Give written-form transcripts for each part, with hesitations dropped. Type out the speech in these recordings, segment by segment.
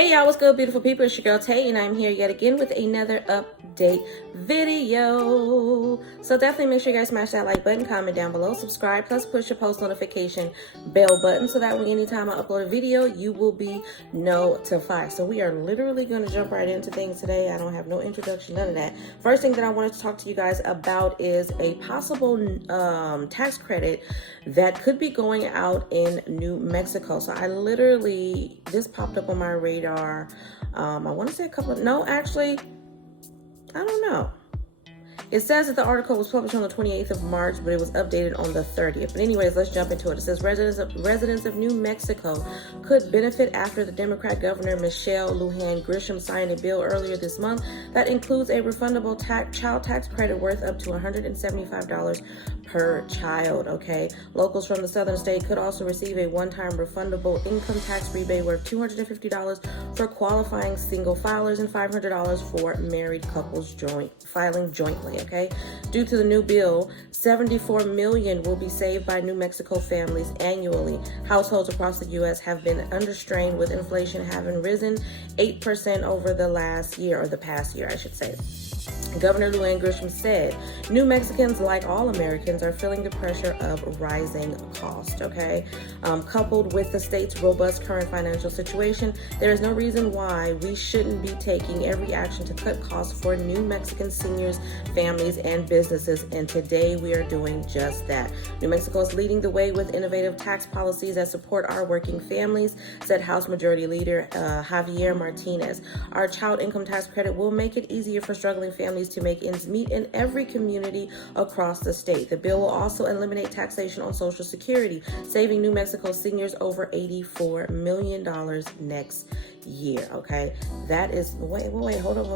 Hey y'all, what's good, beautiful people? It's your girl Tay, and I'm here yet again with another update video. So definitely make sure you guys smash that like button, comment down below, subscribe, plus push your post notification bell button so that way anytime I upload a video, you will be notified. So we are literally going to jump right into things today. I don't have no introduction, none of that. First thing that I wanted to talk to you guys about is a possible tax credit that could be going out in New Mexico. So this popped up on my radar. I want to say I don't know. It says that the article was published on the 28th of March, but it was updated on the 30th. But anyways, let's jump into it. It says residents of New Mexico could benefit after the Democrat Governor Michelle Lujan Grisham signed a bill earlier this month that includes a refundable child tax credit worth up to $175 per child, okay? Locals from the southern state could also receive a one-time refundable income tax rebate worth $250 for qualifying single filers and $500 for married couples filing jointly, okay? Due to the new bill, $74 million will be saved by New Mexico families annually. Households across the U.S. have been under strain, with inflation having risen 8% over the past year, I should say. Governor Lujan Grisham said, New Mexicans, like all Americans, are feeling the pressure of rising cost, okay? Coupled with the state's robust current financial situation, there is no reason why we shouldn't be taking every action to cut costs for New Mexican seniors, families, and businesses, and today we are doing just that. New Mexico is leading the way with innovative tax policies that support our working families, said House Majority Leader Javier Martinez. Our child income tax credit will make it easier for struggling families to make ends meet in every community across the state. The bill will also eliminate taxation on Social Security, saving New Mexico seniors over $84 million next year, okay? That is, wait, hold on.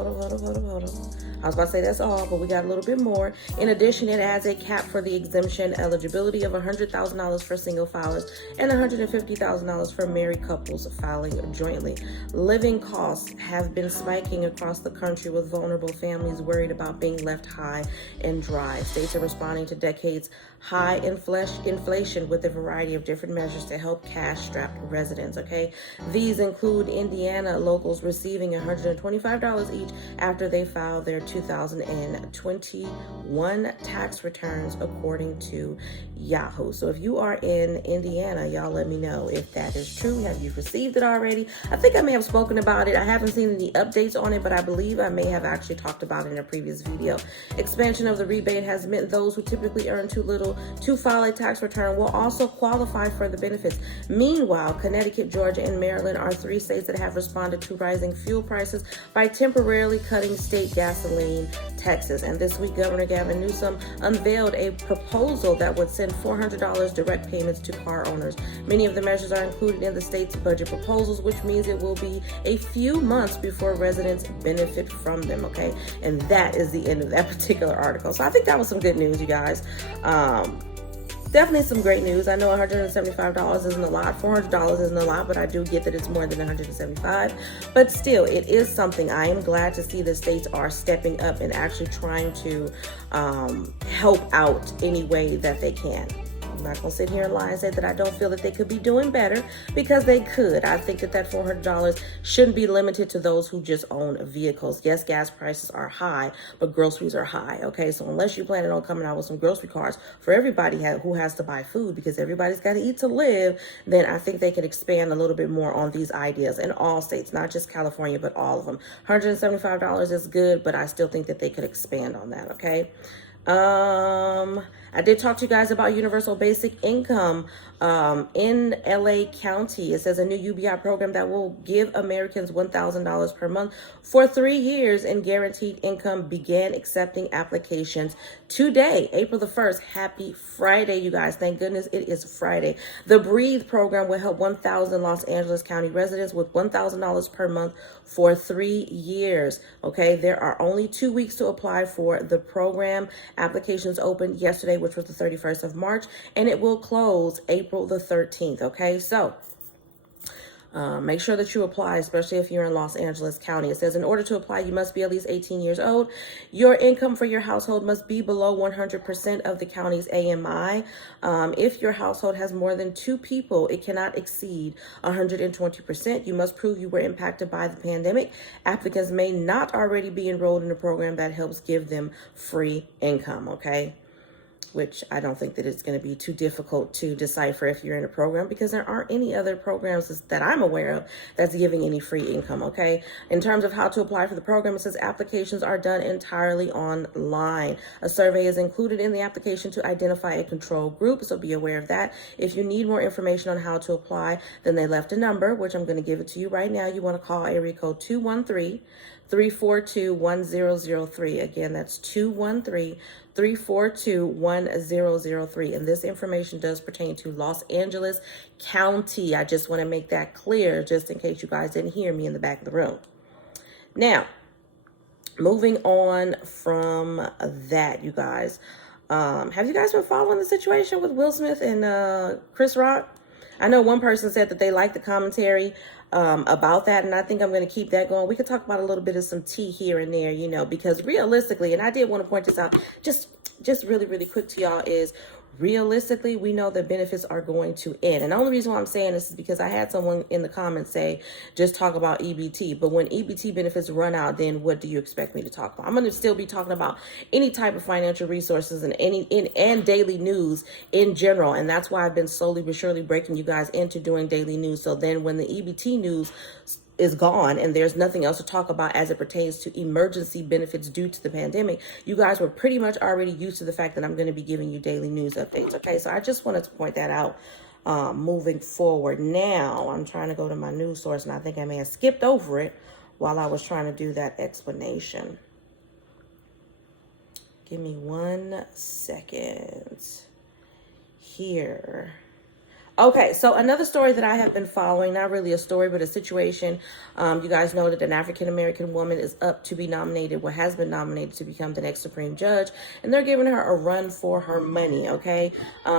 I was about to say that's all, but we got a little bit more. In addition, it adds a cap for the exemption eligibility of $100,000 for single filers and $150,000 for married couples filing jointly. Living costs have been spiking across the country, with vulnerable families worried about being left high and dry. States are responding to decades high inflation with a variety of different measures to help cash-strapped residents, okay? These include Indiana locals receiving $125 each after they file their 2021 tax returns, according to Yahoo. So if you are in Indiana, y'all let me know if that is true. Have you received it already? I think I may have spoken about it. I haven't seen any updates on it, but I believe I may have actually talked about it in a previous video. Expansion of the rebate has meant those who typically earn too little to file a tax return will also qualify for the benefits. Meanwhile, Connecticut, Georgia, and Maryland are three states that have responded to rising fuel prices by temporarily cutting state gasoline taxes. And this week, Governor Gavin Newsom unveiled a proposal that would send $400 direct payments to car owners. Many of the measures are included in the state's budget proposals, which means it will be a few months before residents benefit from them, okay? And that is the end of that particular article. So I think that was some good news, you guys. Definitely some great news. I know $175 isn't a lot, $400 isn't a lot, but I do get that it's more than $175. But still, it is something. I am glad to see the states are stepping up and actually trying to help out any way that they can. I'm not going to sit here and lie and say that I don't feel that they could be doing better, because they could. I think that $400 shouldn't be limited to those who just own vehicles. Yes, gas prices are high, but groceries are high, okay? So unless you're planning on coming out with some grocery cards for everybody who has to buy food, because everybody's got to eat to live, then I think they can expand a little bit more on these ideas in all states, not just California, but all of them. $175 is good, but I still think that they could expand on that, okay? I did talk to you guys about universal basic income in LA County. It says a new UBI program that will give Americans $1,000 per month for 3 years in guaranteed income began accepting applications today, April the 1st. Happy Friday, you guys. Thank goodness it is Friday. The Breathe program will help 1,000 Los Angeles County residents with $1,000 per month for 3 years. Okay, there are only 2 weeks to apply for the program. Applications opened yesterday, which was the 31st of March, and it will close April the 13th. Okay, so Make sure that you apply, especially if you're in Los Angeles County. It says in order to apply, you must be at least 18 years old. Your income for your household must be below 100% of the county's AMI. If your household has more than 2 people, it cannot exceed 120%. You must prove you were impacted by the pandemic. Applicants may not already be enrolled in a program that helps give them free income, okay? Which I don't think that it's going to be too difficult to decipher if you're in a program, because there aren't any other programs that I'm aware of that's giving any free income, okay? In terms of how to apply for the program, it says applications are done entirely online. A survey is included in the application to identify a control group, so be aware of that. If you need more information on how to apply, then they left a number, which I'm going to give it to you right now. You want to call area code 213-342-1003. Again, that's 213-342-1003. And this information does pertain to Los Angeles County. I just want to make that clear, just in case you guys didn't hear me in the back of the room. Now, moving on from that, you guys, have you guys been following the situation with Will Smith and Chris Rock? I know one person said that they liked the commentary about that, and I think I'm going to keep that going. We could talk about a little bit of some tea here and there, you know, because realistically, and I did want to point this out just really, really quick to y'all, is realistically, we know that benefits are going to end. And the only reason why I'm saying this is because I had someone in the comments say, just talk about EBT. But when EBT benefits run out, then what do you expect me to talk about? I'm going to still be talking about any type of financial resources and and daily news in general. And that's why I've been slowly but surely breaking you guys into doing daily news. So then when the EBT news is gone and there's nothing else to talk about as it pertains to emergency benefits due to the pandemic, you guys were pretty much already used to the fact that I'm going to be giving you daily news updates. Okay, so I just wanted to point that out moving forward. Now, I'm trying to go to my news source, and I think I may have skipped over it while I was trying to do that explanation. Give me 1 second here. Okay, so another story that I have been following, not really a story, but a situation. You guys know that an African-American woman is up to be nominated, has been nominated to become the next Supreme Judge, and they're giving her a run for her money, okay?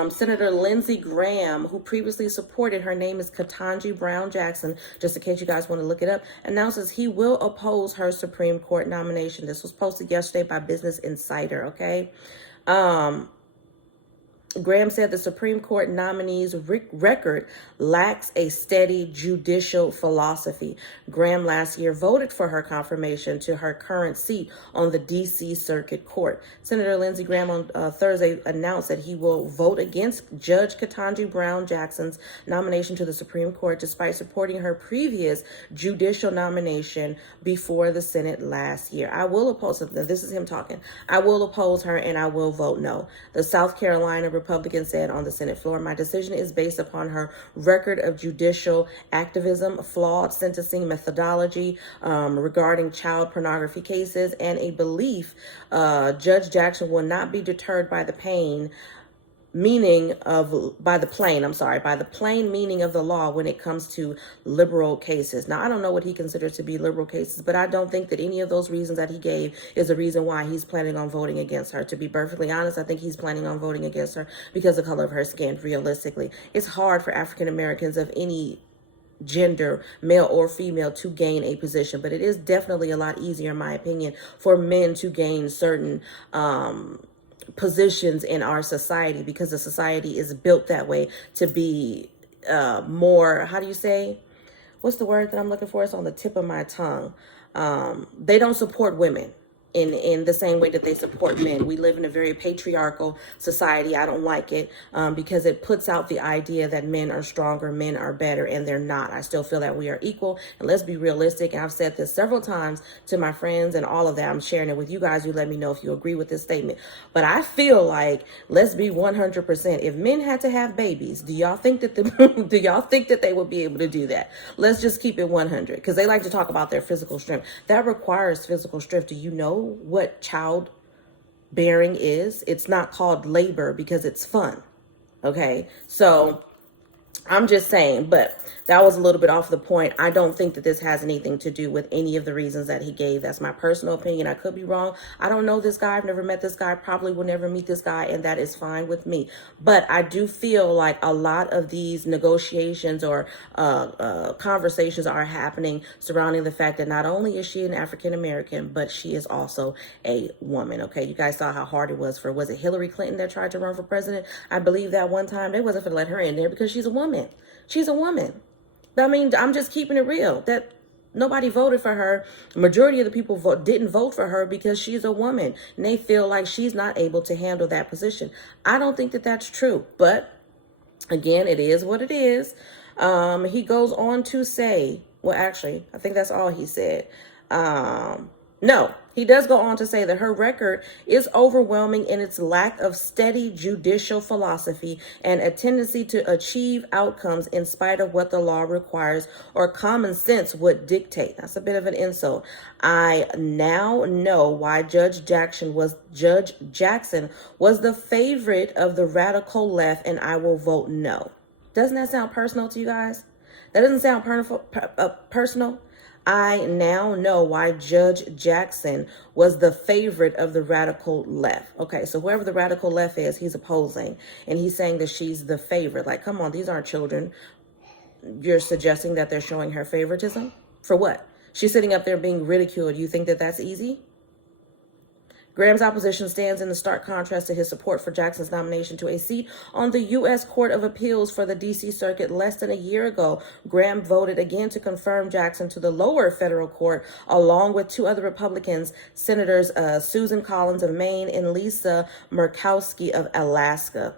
Senator Lindsey Graham, who previously supported, her name is Ketanji Brown Jackson, just in case you guys want to look it up, announces he will oppose her Supreme Court nomination. This was posted yesterday by Business Insider, okay? Graham said the Supreme Court nominee's record lacks a steady judicial philosophy. Graham last year voted for her confirmation to her current seat on the D.C. Circuit Court. Senator Lindsey Graham on Thursday announced that he will vote against Judge Ketanji Brown Jackson's nomination to the Supreme Court, despite supporting her previous judicial nomination before the Senate last year. I will oppose her. This is him talking. I will oppose her and I will vote no. The South Carolina Republican said on the Senate floor, my decision is based upon her record of judicial activism, flawed sentencing methodology regarding child pornography cases, and a belief Judge Jackson will not be deterred by the plain meaning of the law when it comes to liberal cases. Now, I don't know what he considers to be liberal cases, but I don't think that any of those reasons that he gave is the reason why he's planning on voting against her. To be perfectly honest, I think he's planning on voting against her because of the color of her skin. Realistically, it's hard for African Americans of any gender, male or female, to gain a position, but it is definitely a lot easier, in my opinion, for men to gain certain positions in our society, because the society is built that way to be more, how do you say, what's the word that I'm looking for? It's on the tip of my tongue. They don't support women in the same way that they support men. We live in a very patriarchal society. I don't like it because it puts out the idea that men are stronger, men are better, and they're not. I still feel that we are equal. And let's be realistic. And I've said this several times to my friends and all of that. I'm sharing it with you guys. You let me know if you agree with this statement. But I feel like, let's be 100%. If men had to have babies, do y'all think that do y'all think that they would be able to do that? Let's just keep it 100, because they like to talk about their physical strength. That requires physical strength. Do you know what childbearing is? It's not called labor because it's fun. Okay, so I'm just saying. But that was a little bit off the point. I don't think that this has anything to do with any of the reasons that he gave. That's my personal opinion. I could be wrong. I don't know this guy. I've never met this guy. Probably will never meet this guy, and that is fine with me. But I do feel like a lot of these negotiations or conversations are happening surrounding the fact that not only is she an African American, but she is also a woman. Okay, you guys saw how hard it was it Hillary Clinton that tried to run for president? I believe that one time they wasn't going to let her in there because she's a woman. She's a woman. I mean, I'm just keeping it real that nobody voted for her. The majority of the people didn't vote for her because she's a woman and they feel like she's not able to handle that position. I don't think that that's true, but again, it is what it is. He goes on to say, well, actually, I think that's all he said. No, he does go on to say that her record is overwhelming in its lack of steady judicial philosophy and a tendency to achieve outcomes in spite of what the law requires or common sense would dictate. That's a bit of an insult. I now know why Judge Jackson was the favorite of the radical left, and I will vote no. Doesn't that sound personal to you guys? That doesn't sound personal. I now know why Judge Jackson was the favorite of the radical left. Okay, so whoever the radical left is, he's opposing. And he's saying that she's the favorite. Like, come on, these aren't children. You're suggesting that they're showing her favoritism? For what? She's sitting up there being ridiculed. You think that that's easy? Graham's opposition stands in the stark contrast to his support for Jackson's nomination to a seat on the U.S. Court of Appeals for the D.C. Circuit less than a year ago. Graham voted again to confirm Jackson to the lower federal court, along with two other Republicans, Senators Susan Collins of Maine and Lisa Murkowski of Alaska.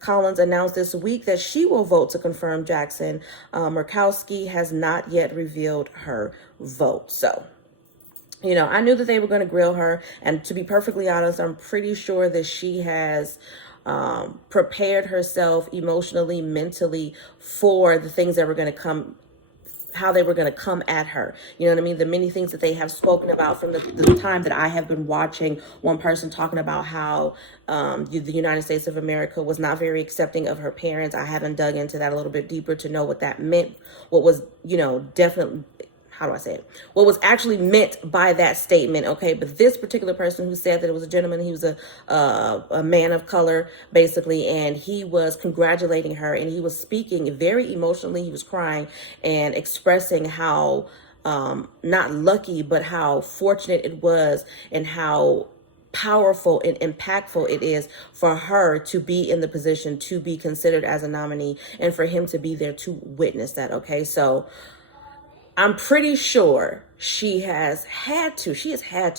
Collins announced this week that she will vote to confirm Jackson. Murkowski has not yet revealed her vote. So, you know, I knew that they were going to grill her. And to be perfectly honest, I'm pretty sure that she has prepared herself emotionally, mentally for the things that were going to come, how they were going to come at her. You know what I mean? The many things that they have spoken about from the time that I have been watching. One person talking about how the United States of America was not very accepting of her parents. I haven't dug into that a little bit deeper to know what that meant. What was, you know, definitely... how do I say it? What was actually meant by that statement, okay? But this particular person who said that it was a gentleman, he was a man of color, basically, and he was congratulating her, and he was speaking very emotionally. He was crying and expressing how not lucky, but how fortunate it was and how powerful and impactful it is for her to be in the position to be considered as a nominee and for him to be there to witness that, okay? So I'm pretty sure she has had to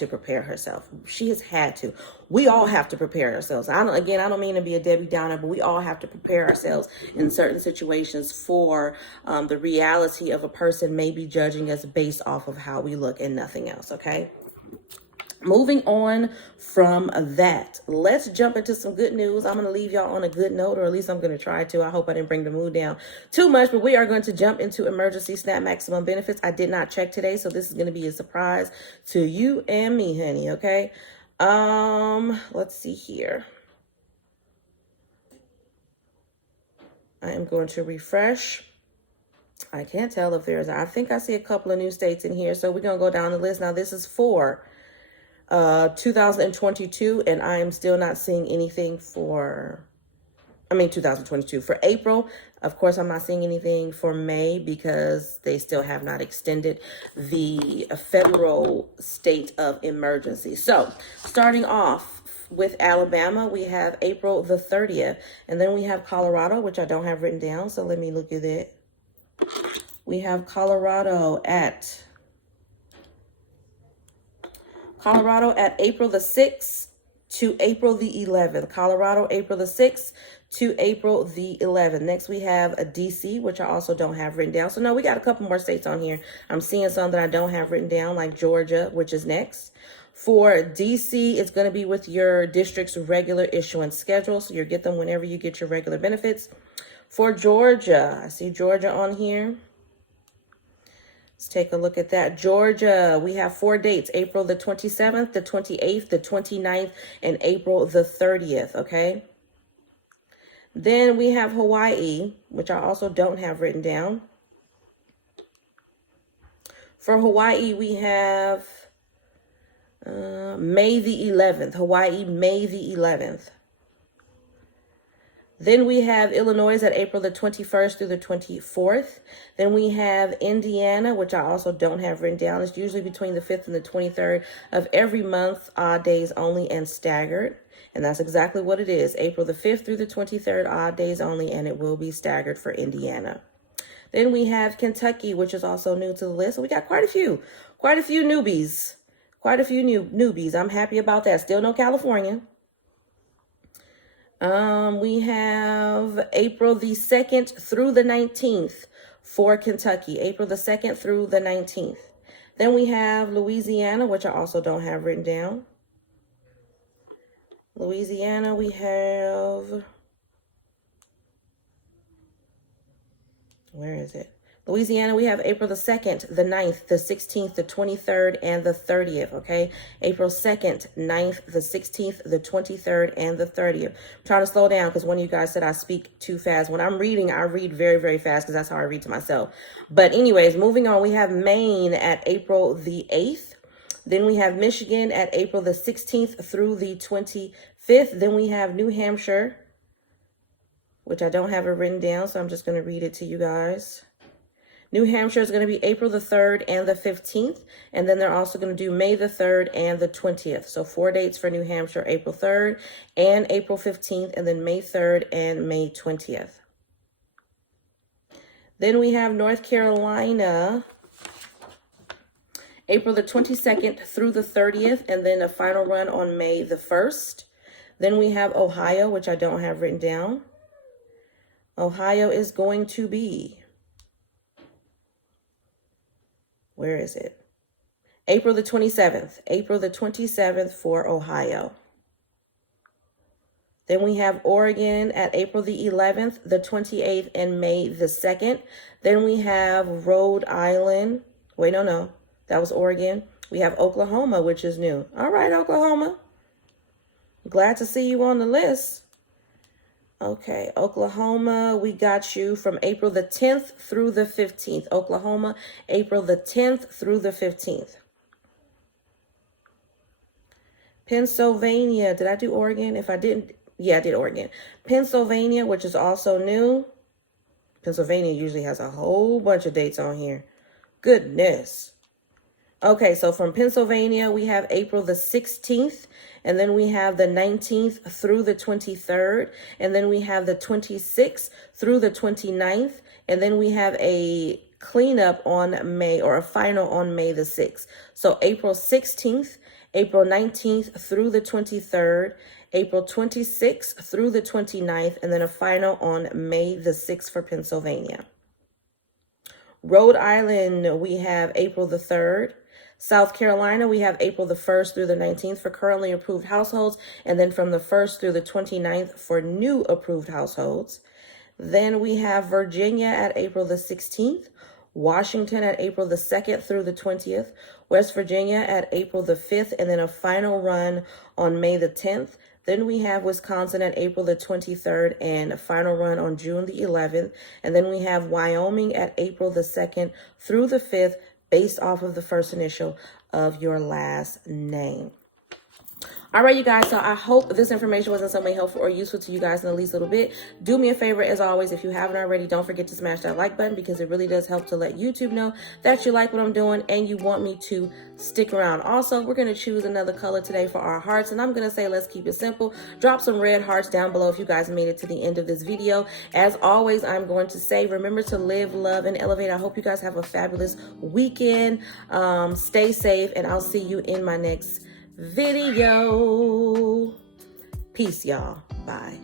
prepare herself. She has had to. We all have to prepare ourselves. I don't mean to be a Debbie Downer, but we all have to prepare ourselves in certain situations for the reality of a person maybe judging us based off of how we look and nothing else, okay? Moving on from that, let's jump into some good news. I'm going to leave y'all on a good note, or at least I'm going to try to. I hope I didn't bring the mood down too much, but we are going to jump into emergency SNAP maximum benefits. I did not check today, so this is going to be a surprise to you and me, honey, okay? Let's see here. I am going to refresh. I can't tell if I think I see a couple of new states in here, so we're going to go down the list. Now, this is for 2022, and I am still not seeing anything for 2022. For April, of course, I'm not seeing anything for May because they still have not extended the federal state of emergency. So starting off with Alabama, we have April the 30th, and then we have Colorado, which I don't have written down, so let me look at that. We have Colorado at April the 6th to April the 11th. Colorado, April the 6th to April the 11th. Next, we have a DC, which I also don't have written down. So, no, we got a couple more states on here. I'm seeing some that I don't have written down, like Georgia, which is next. For DC, it's going to be with your district's regular issuance schedule. So, you'll get them whenever you get your regular benefits. For Georgia, I see Georgia on here. Let's take a look at that. Georgia, we have 4 dates, April the 27th, the 28th, the 29th, and April the 30th, okay? Then we have Hawaii, which I also don't have written down. For Hawaii, we have May the 11th. Hawaii, May the 11th. Then we have Illinois at April the 21st through the 24th. Then we have Indiana, which I also don't have written down. It's usually between the 5th and the 23rd of every month, odd days only and staggered. And that's exactly what it is. April the 5th through the 23rd, odd days only, and it will be staggered for Indiana. Then we have Kentucky, which is also new to the list. So we got quite a few newbies. Quite a few newbies. I'm happy about that. Still no California. We have April the 2nd through the 19th for Kentucky. April the 2nd through the 19th. Then we have Louisiana, which I also don't have written down. Louisiana, we have... Where is it? Louisiana, we have April the 2nd, the 9th, the 16th, the 23rd, and the 30th, okay? April 2nd, 9th, the 16th, the 23rd, and the 30th. I'm trying to slow down because one of you guys said I speak too fast. When I'm reading, I read very, very fast because that's how I read to myself. But anyways, moving on, we have Maine at April the 8th. Then we have Michigan at April the 16th through the 25th. Then we have New Hampshire, which I don't have it written down, so I'm just going to read it to you guys. New Hampshire is going to be April the 3rd and the 15th. And then they're also going to do May the 3rd and the 20th. So 4 dates for New Hampshire, April 3rd and April 15th, and then May 3rd and May 20th. Then we have North Carolina, April the 22nd through the 30th, and then a final run on May the 1st. Then we have Ohio, which I don't have written down. Ohio is going to be... Where is it? April the 27th. April the 27th for Ohio. Then we have Oregon at April the 11th, the 28th, and May the 2nd. Then we have Rhode Island. Wait, no. That was Oregon. We have Oklahoma, which is new. All right, Oklahoma. Glad to see you on the list. Okay, Oklahoma, we got you from April the 10th through the 15th. Oklahoma, April the 10th through the 15th. Pennsylvania, did I do Oregon? If I didn't, yeah, I did Oregon. Pennsylvania, which is also new. Pennsylvania usually has a whole bunch of dates on here. Goodness. Okay, so from Pennsylvania, we have April the 16th, and then we have the 19th through the 23rd, and then we have the 26th through the 29th, and then we have a cleanup on May, or a final on May the 6th. So April 16th, April 19th through the 23rd, April 26th through the 29th, and then a final on May the 6th for Pennsylvania. Rhode Island, we have April the 3rd. South Carolina, we have April the 1st through the 19th for currently approved households, and then from the 1st through the 29th for new approved households. Then we have Virginia at April the 16th, Washington at April the 2nd through the 20th, West Virginia at April the 5th, and then a final run on May the 10th. Then we have Wisconsin at April the 23rd and a final run on June the 11th. And then we have Wyoming at April the 2nd through the 5th, based off of the first initial of your last name. All right, you guys, so I hope this information was in some way helpful or useful to you guys in the least little bit. Do me a favor, as always, if you haven't already, don't forget to smash that like button, because it really does help to let YouTube know that you like what I'm doing and you want me to stick around. Also, we're going to choose another color today for our hearts, and I'm going to say let's keep it simple. Drop some red hearts down below if you guys made it to the end of this video. As always, I'm going to say remember to live, love, and elevate. I hope you guys have a fabulous weekend. Stay safe, and I'll see you in my next video. Peace, y'all. Bye.